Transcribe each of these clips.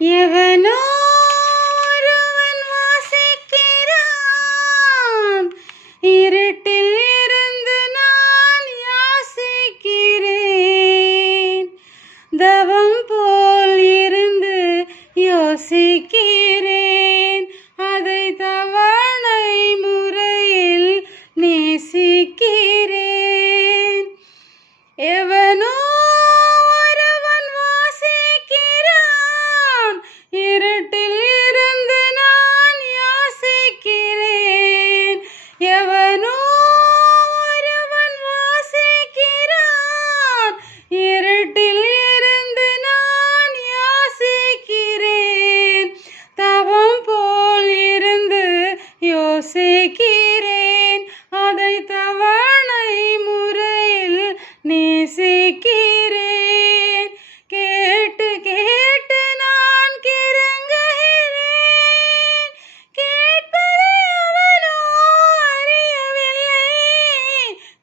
எவனோ ஒருவன் வாசிக்கிறான், இருட்டில் இருந்து நான் யாசிக்கிறேன். தவம் போல் இருந்து யோசிக்கிறேன், அதை தவணை முறையில் நேசிக்கிறேன். எவனோ ஒருவன் வாசிக்கிறான், இருட்டில் இருந்து நான் யாசிக்கிறேன். எவனோ ஒருவன் வாசிக்கிறான், இருட்டில் இருந்து நான் யாசிக்கிறேன். தவம் போல் இருந்து யோசிக்கிறேன், அதை தவணை முறையில் நேசிக்கிறேன். கேட்டு கேட்டு நான் கிறங்குகிறேன், கேட்பதை அவனோ அறியவில்லை.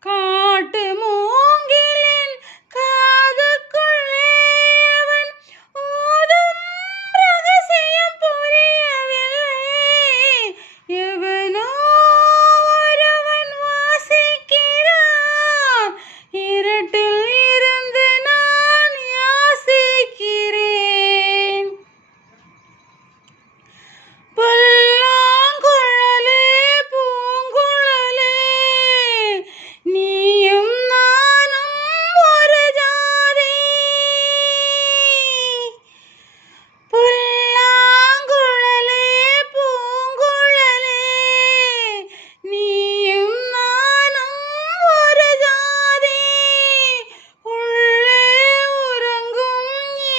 காட்டு மூங்கிலின் காதுக்குள்ளே அவன் ஊதும் ரகசியம் புரியவில்லை. எவனோ ஒருவன் வாசிக்கிறான், இருட்டில் இருந்து நான் யாசிக்கிறேன். புல்லாங்குழலே பூங்குழலே, நீயும் நானும் ஒரு ஜாதி. புல்லாங்குழலே பூங்குழலே, நீயும் நானும் ஒரு ஜாதி. உள்ளே உறங்கும்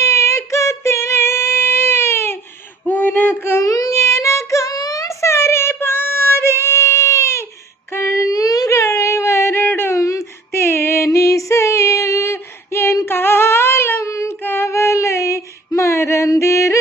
ஏக்கத்திலே உனக்கும் எனக்கும் சரி பாதி. கண்களை வருடும் தேனிசையில் என் காலம் கவலை மறந்திரு.